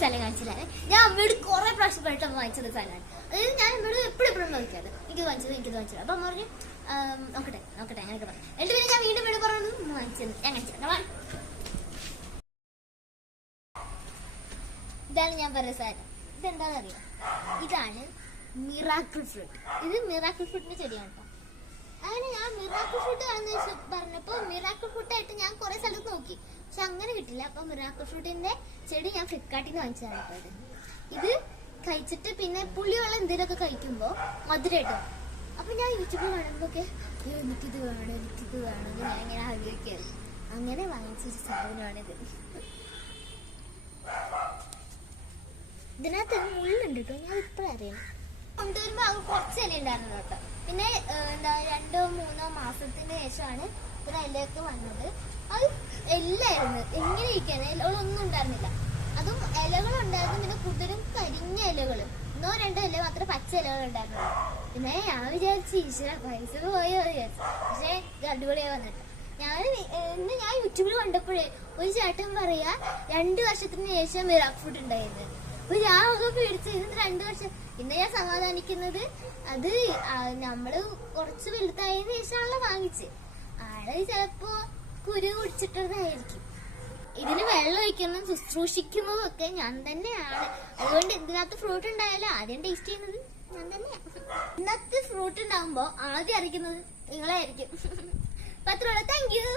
സ്ഥലം കാണിച്ചില്ലാതെ ഞാൻ അമ്മയോട് കുറെ പ്രാവശ്യം പറഞ്ഞിട്ട് വാങ്ങിച്ചത് സ്ഥലമാണ്. അതായത് ഞാൻ അമ്മയോട് എപ്പോഴും നോക്കിയത് എനിക്ക് വാങ്ങിച്ചത്. അപ്പൊ അമ്മ പറഞ്ഞു നോക്കട്ടെ അങ്ങനെയൊക്കെ പറഞ്ഞു. എന്നിട്ട് പിന്നെ ഞാൻ വീണ്ടും വീണ്ടും പറഞ്ഞു വാങ്ങിച്ചത് ഞാൻ കാണിച്ചത്. ഇതാണ് ഞാൻ പറഞ്ഞ സാധനം. ഇതെന്താണെന്ന് അറിയാം, ഇതാണ് മിറാക്കിൾ ഫ്രൂട്ട്. ഇത് മിറാക്കിൾ ഫ്രൂട്ടിന്റെ ചെടിയാണ് കേട്ടോ. അങ്ങനെ ഞാൻ മിറാക്കിൾ ഫ്രൂട്ട് ആണെന്ന് പറഞ്ഞപ്പോ മിറാക്കിൾ ഫ്രൂട്ടായിട്ട് ഞാൻ കുറെ സ്ഥലത്ത് നോക്കി, പക്ഷെ അങ്ങനെ കിട്ടില്ല. അപ്പൊ മിറാക്കിൾ ഫ്രൂട്ടിന്റെ ചെടി ഞാൻ ഫ്ലിപ്കാർട്ടിൽ നിന്ന് വാങ്ങിച്ചതാണ് കേട്ടോ. ഇത് കഴിച്ചിട്ട് പിന്നെ പുളിയുള്ള എന്തെങ്കിലുമൊക്കെ കഴിക്കുമ്പോ മധുരമായിട്ടോ. അപ്പൊ ഞാൻ യൂട്യൂബിൽ കാണുമ്പോഴൊക്കെ എനിക്കിത് വേണം ഞാൻ ഇങ്ങനെ ആഗ്രഹിക്കുകയായിരുന്നു. അങ്ങനെ വാങ്ങിച്ചൊരു സാധനമാണിത്. ഇതിനകത്ത് മുള്ളുണ്ട് കേട്ടോ, ഞാൻ ഇപ്പോഴും അറിയണം. കൊണ്ടുവരുമ്പോ അത് കുറച്ച് ഇല ഉണ്ടായിരുന്നു കേട്ടോ. പിന്നെ 2-3 മാസത്തിന് ശേഷമാണ് പിന്നെ അതിലേക്ക് വന്നത്. അത് എല്ലായിരുന്നു എങ്ങനെ ഇരിക്കാണ്, ഇലകളൊന്നും ഉണ്ടായിരുന്നില്ല. അതും ഇലകളുണ്ടായിരുന്നു, പിന്നെ കൂടുതലും കരിഞ്ഞ ഇലകള്, 1-2 ഇല മാത്രം പച്ച ഇലകൾ ഉണ്ടായിരുന്നുള്ളൂ. പിന്നെ ഞാൻ വിചാരിച്ചു ഈശ്വര പൈസ പോയോ വിചാരിച്ചു. പക്ഷെ ഇത് അടിപൊളിയായി വന്നിട്ട് ഞാൻ യൂട്യൂബിൽ കണ്ടപ്പോഴേ ഒരു ചേട്ടൻ പറയാ 2 വർഷത്തിന് ശേഷം മിറാക്കിൾ ഫ്രൂട്ട് ഉണ്ടായിരുന്നു. അപ്പൊ ഞാൻ ഒക്കെ പേടിച്ചു, ഇത് 2 വർഷം. പിന്നെ ഞാൻ സമാധാനിക്കുന്നത് അത് നമ്മള് കുറച്ച് വലുതായതിനു ശേഷമാണല്ലോ വാങ്ങിച്ച്. ആള് ചിലപ്പോ കുരു കുടിച്ചിട്ടതായിരിക്കും. ഇതിന് വെള്ളം ഒഴിക്കുന്നതും ശുശ്രൂഷിക്കുന്നതും ഒക്കെ ഞാൻ തന്നെയാണ്. അതുകൊണ്ട് ഇതിനകത്ത് ഫ്രൂട്ട് ഉണ്ടായാലും ആദ്യം ടേസ്റ്റ് ചെയ്യുന്നത് ഞാൻ തന്നെയാണ്. ഇതിനകത്ത് ഫ്രൂട്ട് ഉണ്ടാകുമ്പോ ആദ്യം അറിയിക്കുന്നത് നിങ്ങളായിരിക്കും. അപ്പൊ അത്രയുള്ളൂ. Thank you.